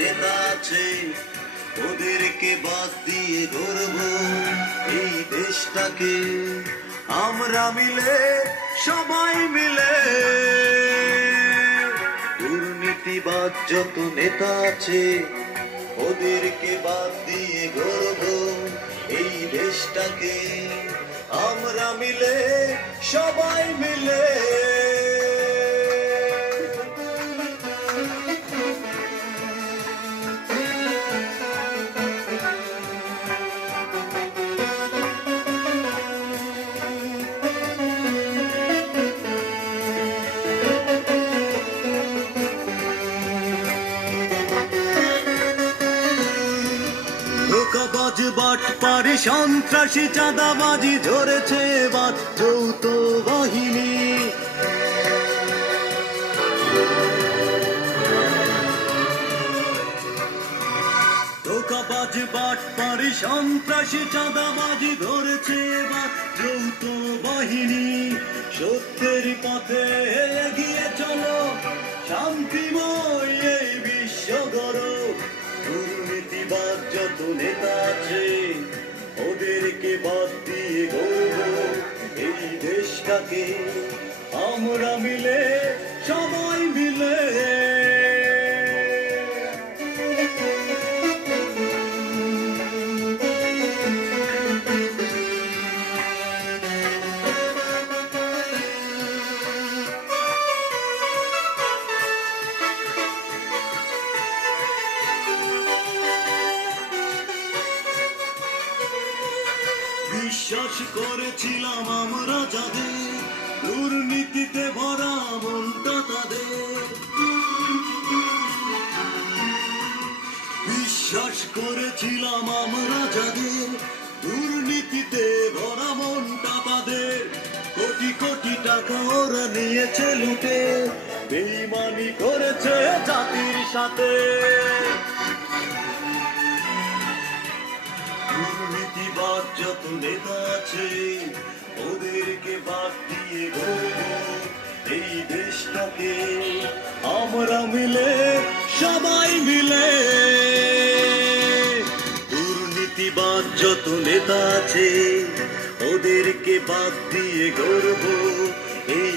নেতা আছে ওদেরকে বাদ দিয়ে গর্ব এই দেশটাকে আমরা মিলে সবাই মিলে। দুর্নীতিবাদ যত নেতা আছে ওদেরকে বাদ দিয়ে গর্ব এই দেশটাকে আমরা মিলে সবাই মিলে। ধোঁকাবাজ বাটপারি সন্ত্রাসী চাঁদাবাজি ধরেছে বাদ যৌথ বাহিনী। ধোঁকাবাজ বাটপারি সন্ত্রাসী চাঁদাবাজি ধরেছে বাদ যৌথ বাহিনী। সত্যের পথে এগিয়ে চলো শান্তিময় এই বিশ্ব গড়ো। দুর্নীতিবাদ যত নেতা আছে ওদেরকে বাদ দিয়ে গর্ব এই দেশটাকে আমরা মিলে সবাই মিলে। বিশ্বাস করেছিলাম আমরা যাদের দুর্নীতিতে ভরা মনটা তাদের। বিশ্বাস করেছিলাম আমরা যাদের দুর্নীতিতে ভরা মনটা তাদের। কোটি কোটি টাকা ওরা নিয়েছে লুটে বেঈমানি করেছে জাতির সাথে। দুর্নীতিবাদ যত নেতা আছে ওদেরকে বাদ দিয়ে গর্ব এই দেশটাকে আমরা মিলে সবাই মিলে। দুর্নীতিবাদ যত নেতা আছে ওদেরকে বাদ দিয়ে গর্ব এই